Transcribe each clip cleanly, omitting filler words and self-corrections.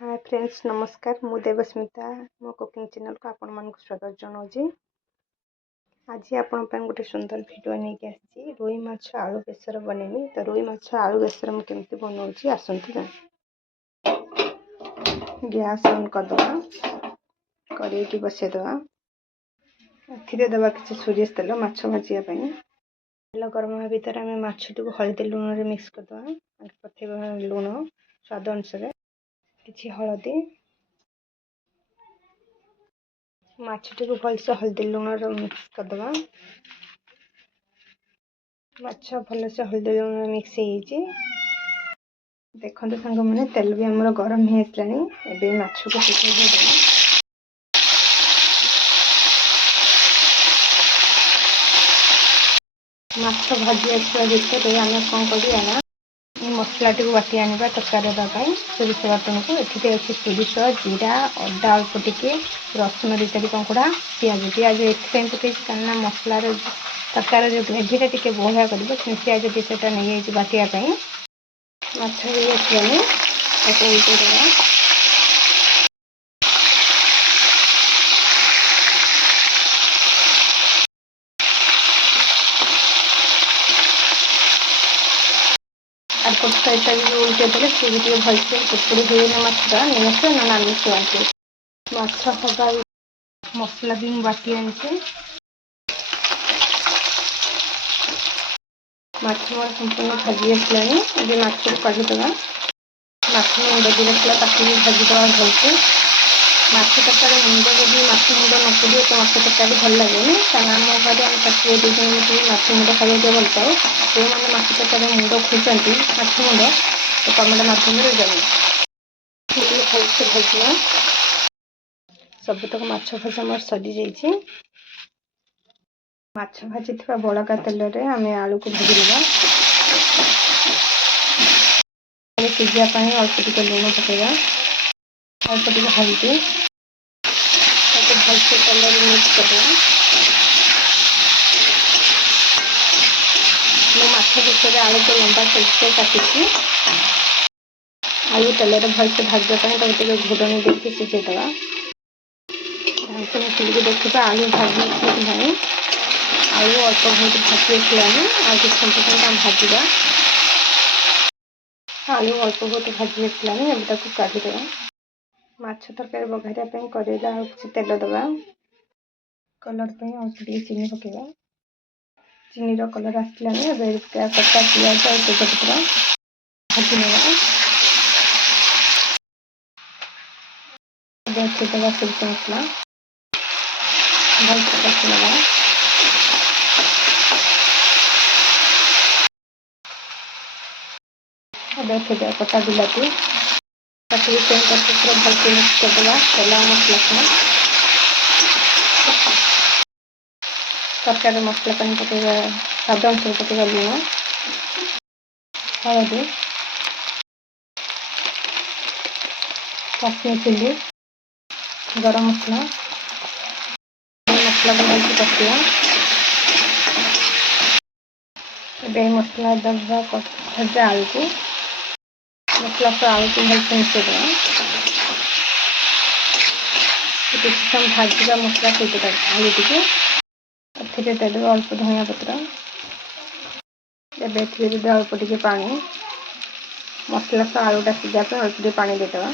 Hi friends नमस्कार मु देवस्मिता मो कुकिंग चैनल को आपण मन स्वागत जनाऊँ। आज आपण गोटे सुंदर वीडियो नहीं आसी रोई माछ आलू बेसर बनैमी। तो रोई माछ आलू बेसर मुझे केमती बनाऊँ आसतु जाए। गैस ऑन करदे कड़े की बसईदे एथिरे दबा कि सोरिष तेल माछ भाजापी तेल गरम होगा भितर आम माछटी को हलदी लुण मिक्स करदे पठेबा लुण स्वाद अनुसार किछि हलदी माछटी को भलसे हलदी लुण मिक्स करदे माछ भलसे हलदी लुण मिक्स हो देखते सांग मैंने तेल भी आमर गरम हो आसला माछ को पकड़ माछ भाजी आसवा भितर आम कौन करा मसला टी बाटी आने तरकारी देवाई सोरिष बाटन को ये अच्छे सोरिष जीरा अदा अल्प टिके रसुण दीटा कंकुड़ा पिज ये पकई कहीं मसलार तरकार जो ग्रेवीटा टी बढ़िया कर पिज दीटा नहीं बाटियापी माछ आसलानी आरपट साइडटा भी उल्टे देले सी भी भलसे कुरकुरी हुए माछटा नहीं आसे ना नाली शुआते माछ हवा मसला भी बाटी आनी माछ मोर संपूर्ण भाजी आसलानी माछ को काढ़ीदे माछ मुंड दिखला ताकि भी भाजीदे भलसे माछ तरकारी मुंड जब माछ मुंड न पड़े तो माछ तरकारी भल लगे कारण आम घर आम शाशु दीदी माछ मुंड खाई भल पाओ जो मैंने माछ तरकारी मुंड खोजती माछ मुंड तो कमेंट माध्यम भलसे भाजा सबतक माछ भजा मोर सरी जाइए माछ भाजी बड़का तेल आम आलू को भाजीदेवा सिझापी अल्प टिके लुण पकेगा अल्प टिके हल्दी भलसे तेल मिक्स करदेवा मो माछ भितर आलू को लंबा साइज काटिकी आलू तेल भलसे भाजपी घोड़नी देती सिझेदेवा ढांकुनी देखा आलू भाजी ना आलू अल्प बहुत भाजी आसलानी आज संपूर्ण भाजा आलू अल्प बहुत भाजी आसलानी अब काढ़ीदेवा माछ तरकारी बघारिया करेला किसी तेल दबा कलर पे अल्प चीनी पकेगा चीनी कलर आसलानी कटा पिज और तेजपत्र भाजी देवा सोरिष मसला भलसे कषिदेवा देखिए कटा बिलाती ताकि पूरा भलसे मिक्स करदेवा तेल मसला तरकारी मसला पानी पकेगा स्वाद अनुसार पकेगा लुण हलदी काश्मीर चिल्ली गरम मसला मसला को भलसे कषिया मसला दबा भजा आलू को मसला से आलू को भलसे मिसेदेवा किसी समय भाजवा मसला सहित आलू टी एथिरे देदेवा अल्प धनिया पत्र एथिरे अल्प टिके पानी मसला से आलूटा सिझापी अल्प टिके पानी देदेवा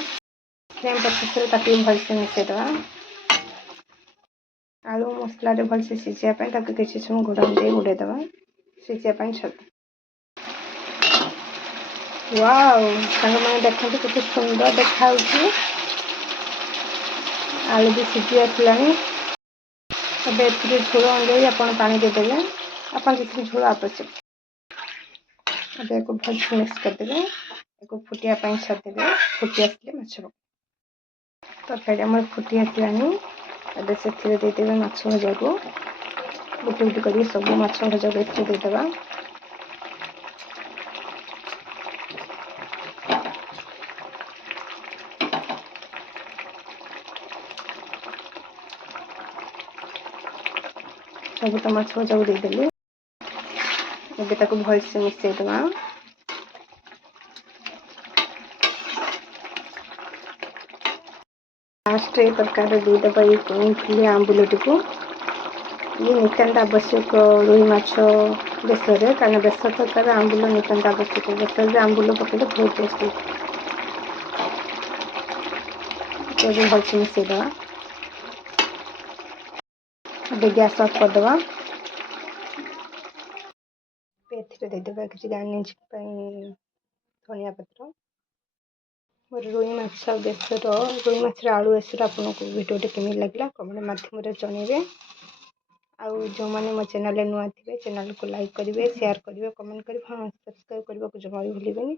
फ्लेम पचेस ताकि भलसे मिसेदेवा आलू मसला भलसे सिझापी किसी समय घोड़नी दे घोड़ेदेवा सिझापी छद वाओ सांग मैंने देखते कितने सुंदर देखा आलू भी सिझी आसलानी अब ए झोल अनुजाई आप पानी देदेवे आप जितनी झोल आवश्यक अब एक भलसे मिक्स करदेवे एक फुटियापी छाड़देवे फुटी आसले माछ तरकारी आम फुटी आसलानी अब से देदेवे माछ भजा को गुटी गुटी कर सब माछ भजा को देदेवा सब तो माछ भजा को देदेली अब भलसे मिसेदेवा लास्ट तरकारी देदेबा ये आंबुलटी को ये नितांत आवश्यक रोही माछ बेसर कारण बेसर तरकारी आंबुल नितांत आवश्यक बेसर आंबुल पकड़े बहुत टेस्ट भलसे मिसईदे गैस अफ करदे देदेबा किसी गार्निश धनिया पत्र मोर रोही माछ बेसर रोही माछ आलू बेसर आपको भिडियो केमी लगे कमेंट माध्यम जनइबे आउ जो मैंने मो चैनल नुआ थे चैनल को लाइक करेंगे शेयर करेंगे कमेंट करेंगे हाँ सब्सक्राइब करने को जमा भी भूलें।